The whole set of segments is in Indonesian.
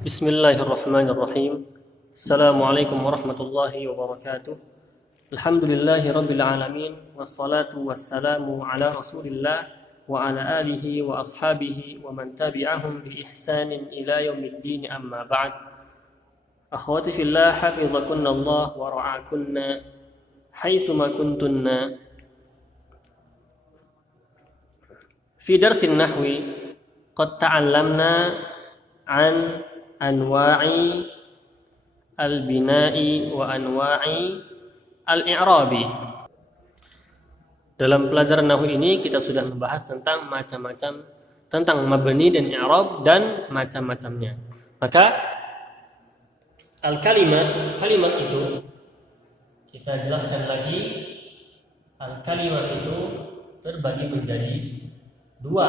Bismillahirrahmanirrahim. Assalamualaikum warahmatullahi wabarakatuh. Alhamdulillahi rabbil alamin. Wassalatu wassalamu ala rasulillah wa ala alihi wa ashabihi wa man tabi'ahum bi ihsanin ila yaumiddin, amma ba'd. Akhwati fillah, hafizakunna Allah wa ra'akunna haitsuma kuntunna. Fi darsin nahwi qad ta'allamna an anwa'i al-bina'i wa anwa'i al-i'rabi. Dalam pelajaran nahwu ini kita sudah membahas tentang macam-macam, tentang mabni dan i'rab dan macam-macamnya. Maka kalimat itu kita jelaskan lagi. Al-kalimat itu terbagi menjadi dua,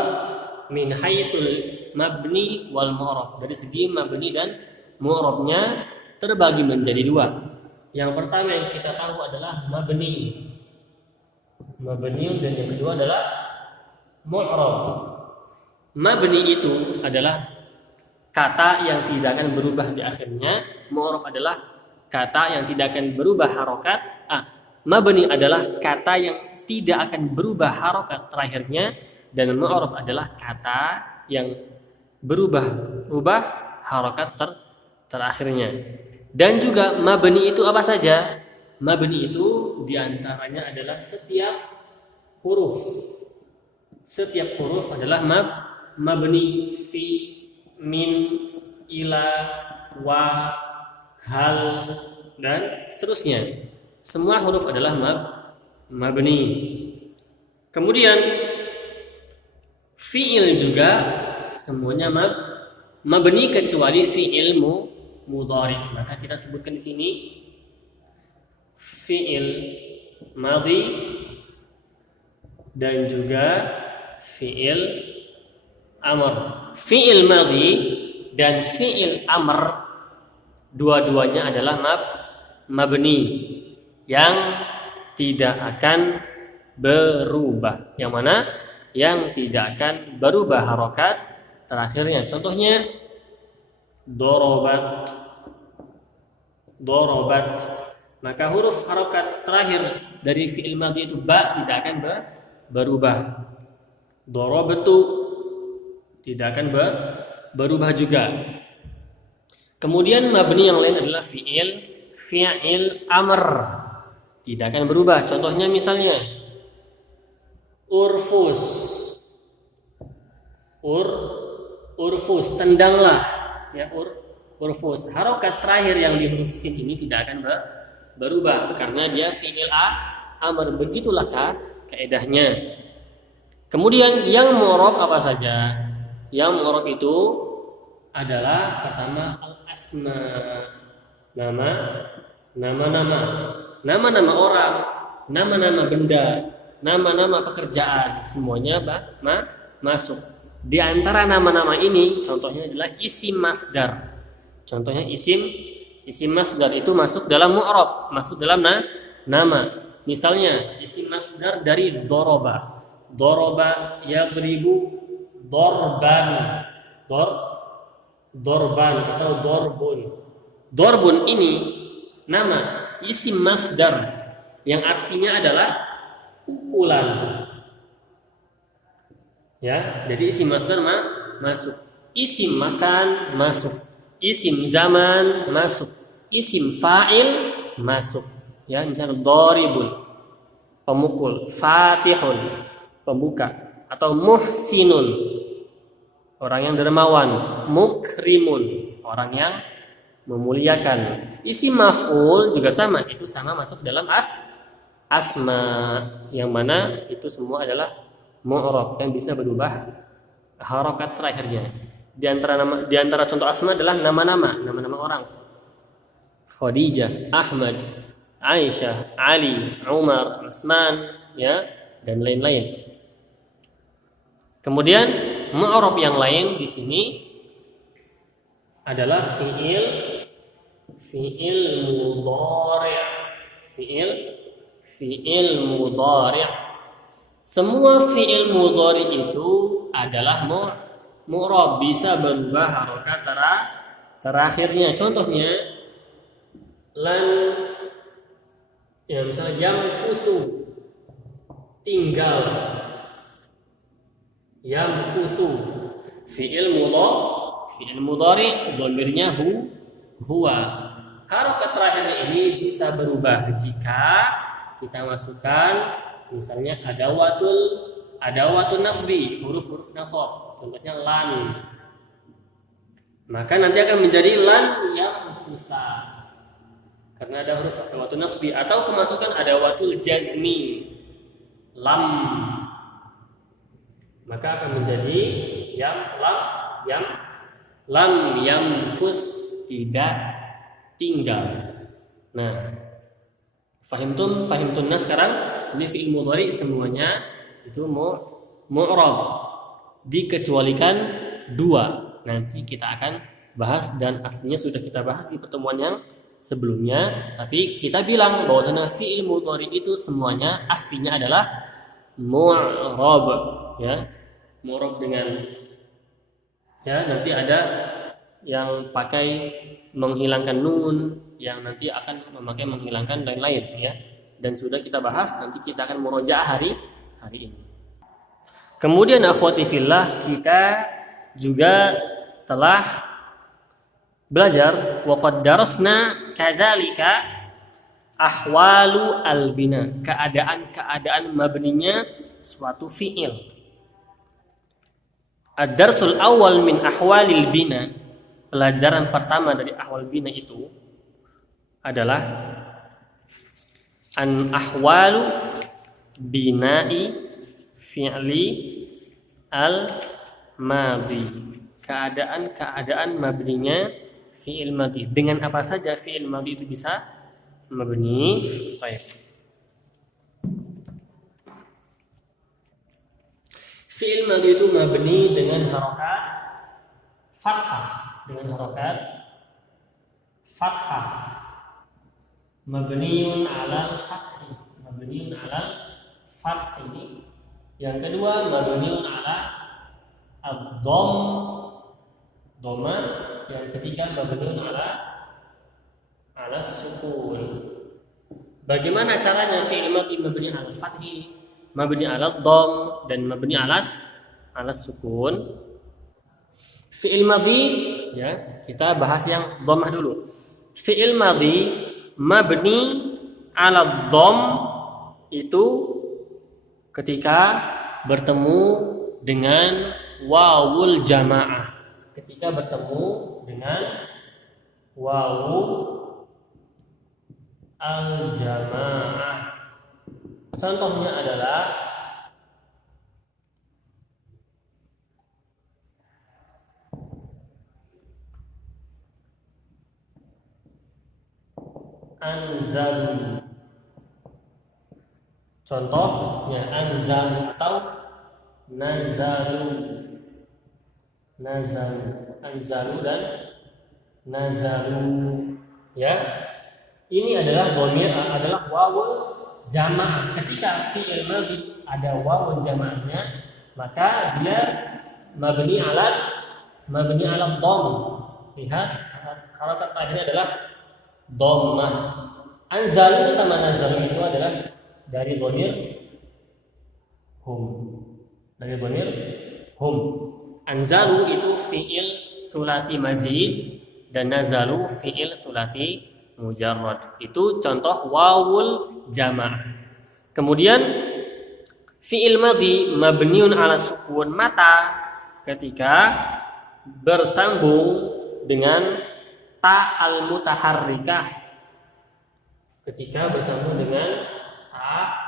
min haitsul mabni wal mu'rab. Dari segi mabni dan mu'rabnya terbagi menjadi dua. Yang pertama yang kita tahu adalah mabni dan yang kedua adalah mu'rab. Mabni itu adalah kata yang tidak akan berubah di akhirnya. Mu'rab adalah kata yang tidak akan berubah harokat. Mabni adalah kata yang tidak akan berubah harokat terakhirnya, dan mu'rab adalah kata yang berubah harokat terakhirnya. Dan juga mabni itu apa saja? Mabni itu diantaranya adalah setiap huruf. Setiap huruf adalah mabni, fi, min, ila, wa, hal, dan seterusnya. Semua huruf adalah mabni. Kemudian fi'il juga semuanya mabni kecuali fi'il mudhari. Maka kita sebutkan di sini fi'il madhi dan juga fi'il amr. Fi'il madhi dan fi'il amr dua-duanya adalah mabni yang tidak akan berubah. Yang mana? Yang tidak akan berubah harokat terakhirnya. Contohnya dorobat. Maka huruf harokat terakhir dari fi'il madhi itu ba tidak akan berubah. Dorobatu tidak akan berubah juga. Kemudian mabni yang lain adalah fi'il amr, tidak akan berubah. Contohnya misalnya urfus, tendanglah, ya, urfus. Harokat terakhir yang di huruf sin ini tidak akan berubah karena dia fi'il amr. Begitulah kaedahnya. Kemudian yang mu'rab apa saja? Yang mu'rab itu adalah pertama al-asma, nama-nama orang, nama-nama benda, nama-nama pekerjaan, semuanya masuk. Di antara nama-nama ini contohnya adalah isim masdar. Contohnya isim masdar itu masuk dalam mu'rab, masuk dalam nama. Misalnya isim masdar dari doroba yadribu dorban atau dorbun ini nama isim masdar yang artinya adalah pukulan, ya. Jadi isim masdar masuk, isim makan masuk, isim zaman masuk, isim fa'il masuk, ya. Misalnya doribun, pemukul, fatihun, pembuka, atau muhsinun, orang yang dermawan, mukrimun, orang yang memuliakan. Isim maf'ul juga sama, itu sama masuk dalam asma, yang mana itu semua adalah mu'rab yang bisa berubah harokat terakhirnya. Di antara contoh asma adalah nama-nama orang. Khadijah, Ahmad, Aisyah, Ali, Umar, Utsman, ya, dan lain-lain. Kemudian mu'rab yang lain di sini adalah fi'il mudhari'. Semua fi'il mudhari itu adalah mu'rab, bisa berubah harokat terakhirnya. Contohnya lan, ya misalnya yamkusu, tinggal. Yamkusu fi'il mudhari, dhamirnya huwa. Harokat terakhirnya ini bisa berubah jika kita masukkan misalnya adawatun nasbi, huruf-huruf nasab, contohnya lan. Maka nanti akan menjadi lan yamkusa karena ada huruf adawatun nasbi, atau kemasukan adawatul jazmi lam, maka akan menjadi lam yamkus, tidak tinggal. Nah, fahimtun nas sekarang. Ini fi'il mudhari semuanya itu mu'rab dikecualikan dua. Nanti kita akan bahas, dan aslinya sudah kita bahas di pertemuan yang sebelumnya, tapi kita bilang bahwasanya fi'il mudhari itu semuanya aslinya adalah mu'rab, ya. Mu'rab dengan, ya, nanti ada yang pakai menghilangkan nun, yang nanti akan memakai menghilangkan lain-lain, ya. Dan sudah kita bahas, nanti kita akan murojaah hari ini. Kemudian akhwati fillah, kita juga telah belajar wa qad darasna kadzalika ahwalu albina, keadaan mabninya suatu fi'il. Ad-darsul awal min ahwalil bina, pelajaran pertama dari ahwal bina itu adalah an ahwalu bina'i fi'li al madhi, keadaan mabninya fi'il madhi. Dengan apa saja fi'il madhi itu bisa mabni? Baik. Fi'il madhi itu mabni dengan harokat fathah, mabniun ala fathi. Yang kedua mabniun ala ad-dhamma. Yang ketiga mabniun ala sukun. Bagaimana caranya fi'il madhi mabni ala fathi, mabni ala dhamm, dan mabni ala sukun? Fi'il madhi, ya, kita bahas yang dhammah dulu. Fi'il madhi mabni ala dhamm itu ketika bertemu dengan wawul jamaah. Ketika bertemu dengan wawu al-jamaah. Contohnya adalah anzalu. Contohnya anzalu atau nazalu. Anzalu dan nazalu, ya. Ini adalah dhamir, adalah wawul jamaah. Ketika fi'il madhi ada wawul jamaahnya, maka dia mabni ala dhamm. Lihat harakat terakhirnya adalah dhammah. Anzalu sama nazalu itu adalah dari dhamir hum. Anzalu itu fi'il sulasi mazid dan nazalu fi'il sulasi mujarrad. Itu contoh wawul jamaah. Kemudian fi'il madhi mabniun ala sukun mata, ketika bersambung dengan ta al-mutaharrikah. Ketika bersambung dengan ta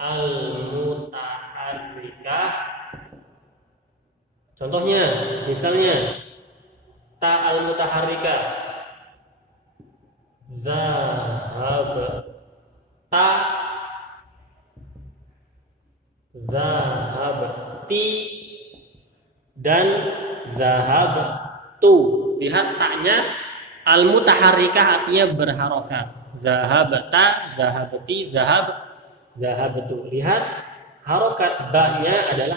al-mutaharrikah. Contohnya, misalnya ta al-mutaharrikah zahab, ta zahabti dan zahabtu. Lihat taknya al-mutaharrikah artinya berharokat. Zahabta, zahabti, zahabtu. Lihat harokat ba-nya adalah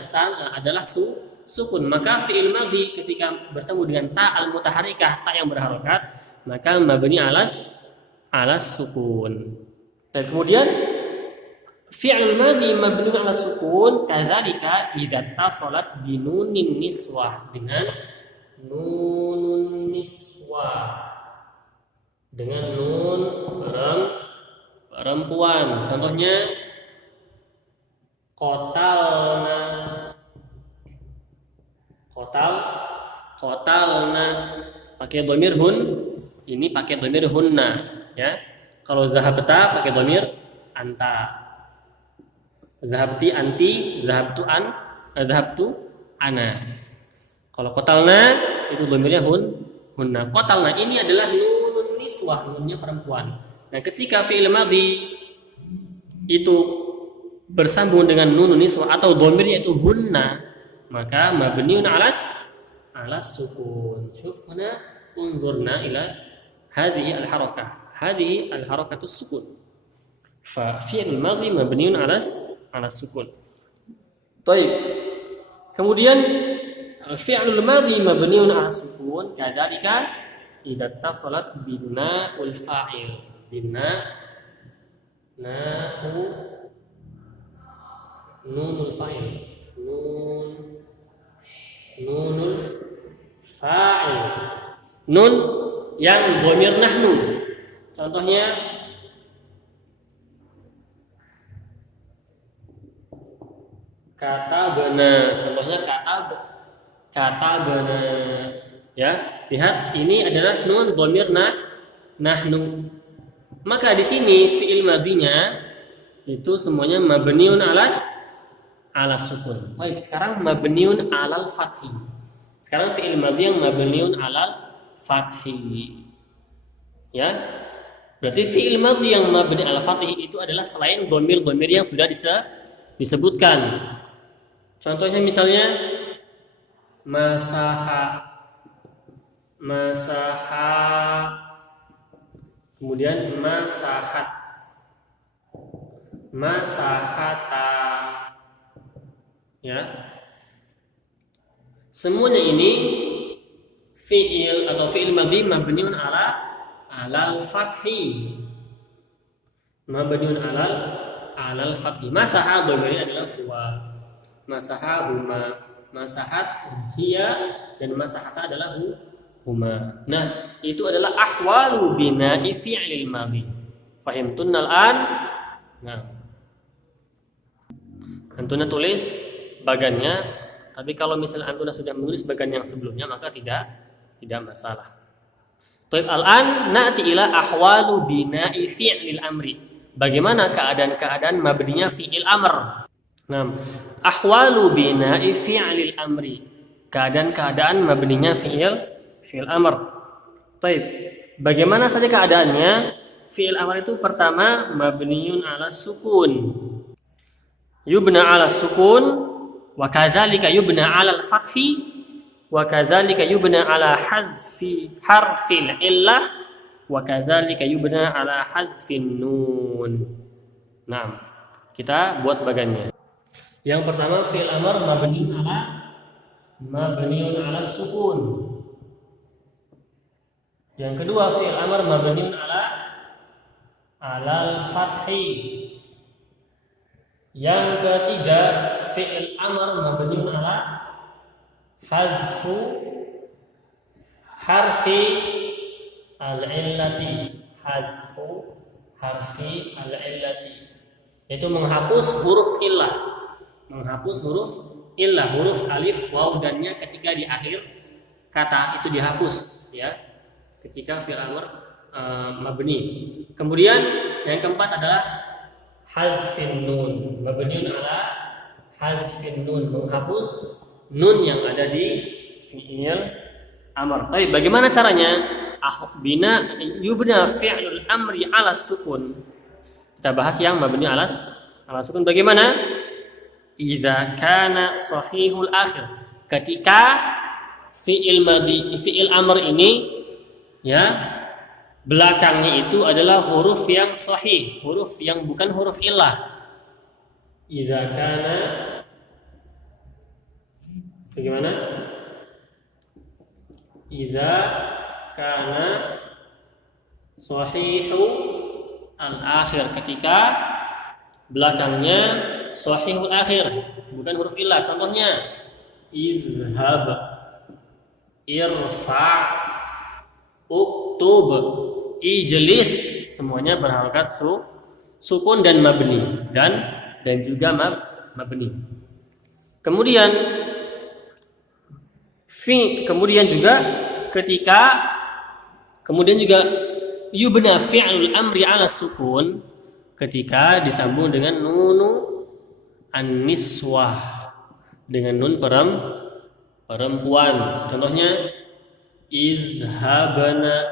sukun. Maka fi'il madhi ketika bertemu dengan ta al-mutaharikah, ta yang berharokat, maka mabni alas sukun. Dan kemudian fi'il madhi mabni alas sukun kadzalika idza tasalat binunin niswah, dengan nunun niswah, dengan nun perempuan. Contohnya kotalna, pakai dhamir hun, ini pakai dhamir hunna ya. Kalau zahabta pakai dhamir anta, zahabti anti, zahabtu ana. Kalau kotalna itu dhamirnya hunna. Kotalna ini adalah nunun niswah, nunnya perempuan. Nah, ketika fi'il madhi itu bersambung dengan nunun niswah atau dhamirnya itu hunna, maka mabniun alas sukun. Syuf huna unzurna ila hadhihi al-harakatus sukun. Fa fi'il madhi mabniun alas sukun. Baik. Kemudian fi'il madhi mabniun alas sukun kadzalika idza tasalat bina'ul fa'il. Nunul fa'il, nunul fa'il, nun yang dhamir nahnu. Contohnya kata bana ya. Lihat, ini adalah nun dhamir nahnu. Maka di sini fi'il madhinya itu semuanya mabniun alas sukun. Baik, sekarang mabniun alal fathi. Sekarang fi'il madhi yang mabniun alal fathi. Ya. Berarti fi'il madhi yang mabni alal fathi itu adalah selain dhamir-dhamir yang sudah disebutkan. Contohnya misalnya masaha, kemudian masahata ya. Semuanya ini fi'il atau fi'il madhi mabniun alal fathi. Mabniun alal fathi. Masaha dhamirnya adalah huwa, masaha huma, masahat hiya, dan masahata adalah huma. Nah, itu adalah ahwalu bina'i fi'il madhi. Fahimtunna al-an? Nah, antuna tulis bagannya, tapi kalau misalnya antuna sudah menulis bagan yang sebelumnya maka tidak masalah. Taib al-an na'ti ila ahwalu bina'i fi'il amri. Bagaimana keadaan-keadaan mabninya fi'il amr? Nah, ahwalu bina'i fi'il amri, keadaan-keadaan mabninya fi'il amr. Taib, bagaimana saja keadaannya? Fi'il amr itu pertama mabniun ala sukun, yubna ala sukun, wa kadzalika yubna ala al-fathi, wa kadzalika yubna ala hadfi harfil illah, wa kadzalika yubna ala hadfin nun. Nah, kita buat bagannya. Yang pertama fi'il amr mabniun ala sukun. Yang kedua fi'il amr mabniun alal fathi. Yang ketiga fi'il amr mabniun ala hadfu harfi al-illati. Hadfu harfi al-illati, yaitu menghapus huruf illah. Menghapus huruf illah, huruf alif, waw, dannya ketika di akhir kata itu dihapus ya, ketika fi'il amr mabni. Kemudian yang keempat adalah hazfin nun, mabniun ala hazfin nun, menghapus nun yang ada di fi'il amr. Tapi bagaimana caranya? Bina yubna fi'lul amri ala sukun. Kita bahas yang mabni ala sukun. Bagaimana? Idza kana sahihul akhir, ketika fi'il madhi, fi'il amr ini ya, belakangnya itu adalah huruf yang sahih, huruf yang bukan huruf illah. Idza kana Bagaimana? Idza kana sahihu al-akhir, ketika belakangnya sahihul akhir, bukan huruf illah. Contohnya izhab, irfa, uktub, ijlis, semuanya berharokat sukun dan mabni dan juga mabni. Kemudian juga yubna fi'lul amri ala sukun ketika disambung dengan nunu an-niswah, dengan nun perempuan. Contohnya izhabana,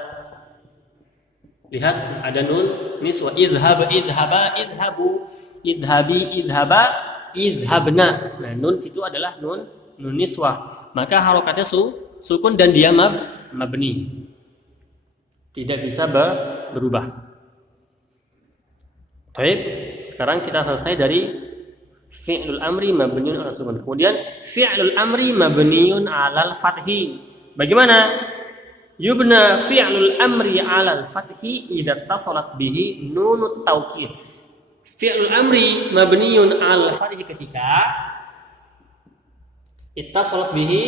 lihat ada nun niswah, izhab, izhaba, izhabu, izhabi, izhaba, izhabna. Nah, nun situ adalah nun niswah, maka harokatnya sukun dan dia mabni, tidak bisa berubah. Baik, sekarang kita selesai dari fi'lul amri mabniun 'ala sukun. Kemudian fi'lul amri mabniun 'alal fathi. Bagaimana? Yubna fi'lul amri 'alal fathi idza tasalat bihi nunut taukid. Fi'lul amri mabniun 'alal fathi ketika ittasalat bihi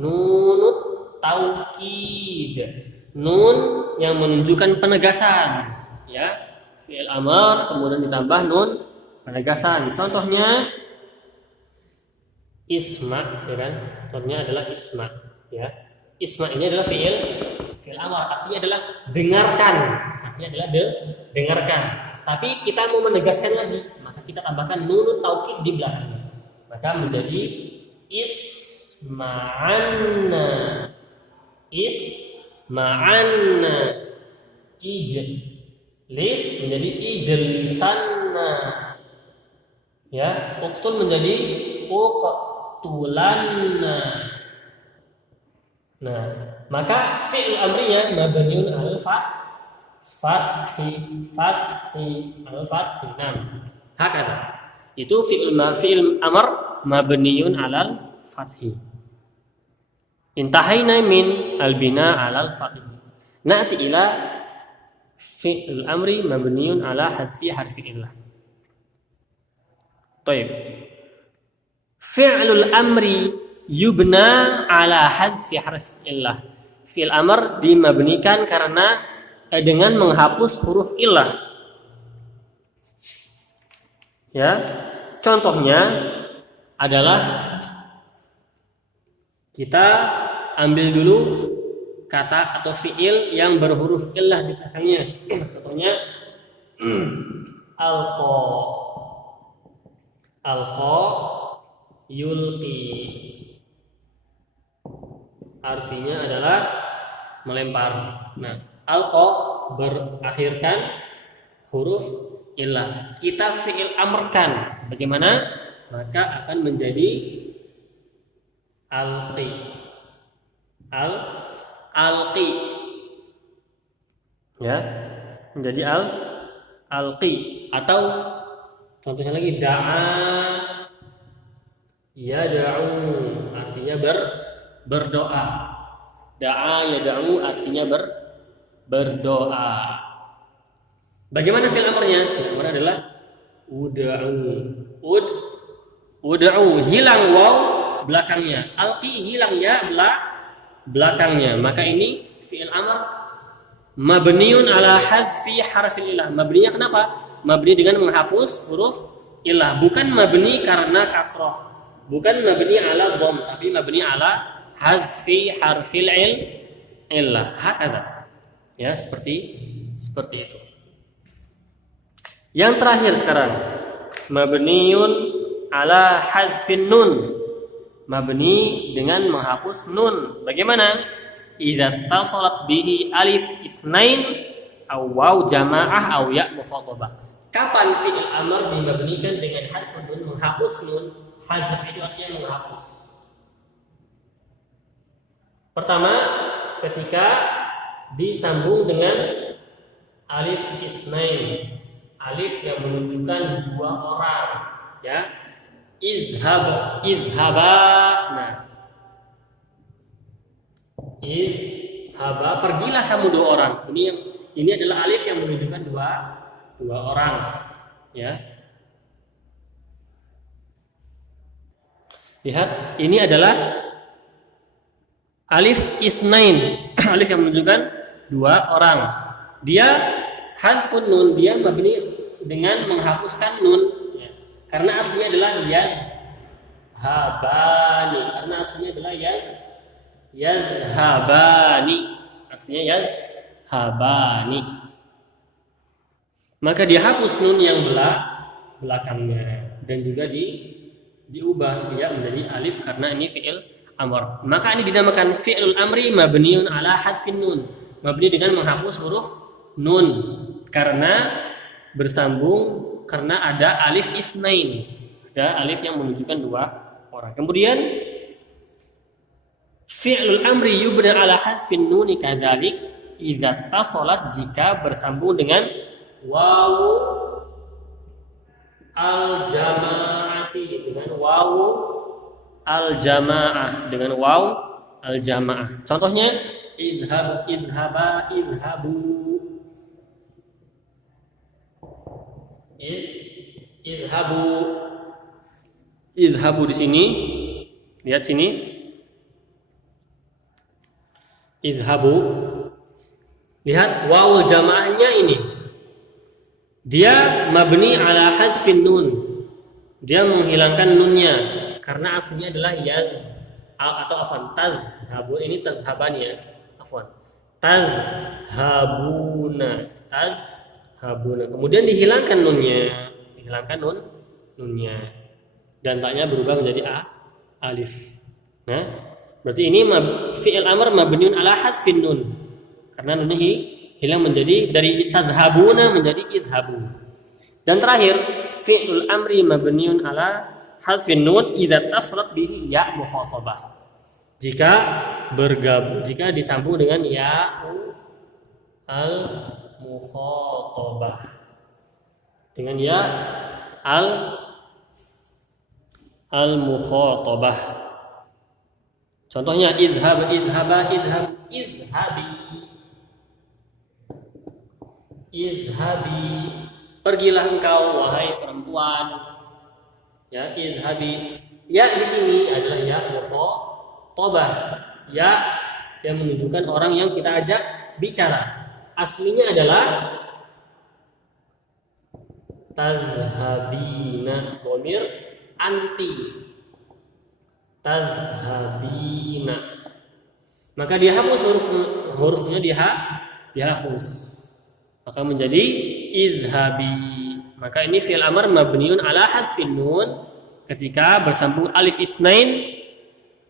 nunut taukid, nun yang menunjukkan penegasan, ya. Fi'il amr kemudian ditambah nun penegasan. Contohnya isma, ya kan? Contohnya adalah isma, ya. Isma ini adalah fi'il amr, artinya adalah dengarkan. Artinya adalah dengarkan. Tapi kita mau menegaskan lagi, maka kita tambahkan nun taukid di belakangnya. Maka menjadi isma'anna. Ijlis menjadi ijlisanna, ya. Uqtul menjadi uqtulanna. Nah, maka fi'il amrinya mabniun 'alal fathi al-fathi. Nah, hakata. Itu fi'il amr mabniun 'alal fathi. Intahaina min al-bina 'alal fathi. Na'ti ila fi'il amri mabniun 'ala hadfi harfi illah. Baik. Fi'lul amri yubna 'ala hadfi harfi illah. Fi'il amr dimabnikan karena dengan menghapus huruf illah. Ya. Contohnya adalah kita ambil dulu kata atau fi'il yang berhuruf illah di belakangnya. Contohnya alqa yulqi, artinya adalah melempar. Nah, alqa berakhirkan huruf illah. Kita fi'il amrkan, bagaimana? Maka akan menjadi alqi. Alqi, ya, menjadi alqi. Atau contohnya lagi da'a yada'u, artinya berdoa. Da'a yada'u artinya berdoa. Bagaimana fi'il amrnya? Fi'il amr adalah ud'u, hilang waw belakangnya, alqi hilang ya belakangnya. Maka ini fi'il amr mabniun 'ala hadfi harfil illah. Mabninya kenapa? Mabni dengan menghapus huruf illah, bukan mabni karena kasrah, bukan mabni 'ala dhamm, tapi mabni 'ala hadfi harfil illah. Hakadha. Ya, seperti itu. Yang terakhir sekarang, mabniun 'ala hadfin nun. Mabni dengan menghapus nun. Bagaimana? Idza tasalat bihi alif itsnain aw waw jamaah aw ya mukhatabah. Kapan fi'il amr dimabnikan dengan hadfun nun, menghapus nun? Hadf itu artinya menghapus. Pertama, ketika disambung dengan alif itsnain, alif yang menunjukkan dua orang, ya. Izhaba. Nah, Idhaba, pergilah kamu 2 orang. Ini adalah alif yang menunjukkan dua orang, ya. Lihat, ini adalah alif isnain, alif yang menunjukkan 2 orang. Dia hadfun nun, dia mabni dengan menghapuskan nun, ya. Karena aslinya adalah yadhabani, karena aslinya adalah yadhabani, aslinya yadhabani. Maka dia hapus nun yang belakangnya dan juga diubah dia menjadi alif karena ini fi'il amr. Maka ini dinamakan fi'lul amri mabniun ala hadfin nun, mabni dengan menghapus huruf nun karena bersambung, karena ada alif isnain, ada alif yang menunjukkan 2 orang. Kemudian fi'lul amri yubna ala hadfin nun kadzalik idza tasalat, jika bersambung dengan wawu al-jamaati, dengan wawu al-jamaah, dengan wawu al-jamaah. Contohnya idhab, idhaba, idhabu. Idhabu, idhabu di sini. Lihat sini. Idhabu. Lihat wawul jamaahnya ini. Dia mabni ala hadfin nun. Dia menghilangkan nunnya karena aslinya adalah atau afwan tazhabu, ini tazhaban ya. Afwan. Tazhabuna, tazhabuna. Kemudian dihilangkan nunnya, nunnya. Dan taknya berubah menjadi alif. Nah, berarti ini fi'il amr mabniun ala hadfin nun. Karena nunnya hilang menjadi dari tadhabuna menjadi idhabu. Dan terakhir fi'lul amri mabniun ala hadfin nun idza tasrat bihi ya mukhatabah. Jika disambung dengan ya al mukhatabah. Dengan ya al mukhatabah. Contohnya idhab, idhaba, idhabi. Idhabi, pergilah engkau wahai perempuan. Ya, idhabi. Ya di sini adalah ya mukhatabah. Ya yang menunjukkan orang yang kita ajak bicara. Aslinya adalah tazhabina, dhamir anti. Tazhabina. Maka dia hapus hurufnya, dihapus. Maka menjadi idhabi. Maka ini fi'il amr mabniun ala hadfin nun ketika bersambung alif isnain,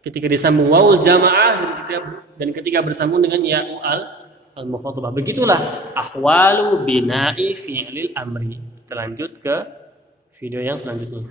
ketika disambung wawul jamaah, dan ketika bersambung dengan ya'u al mukhatabah. Begitulah ahwalu bina'i fi'lil amri. Kita lanjut ke video yang selanjutnya.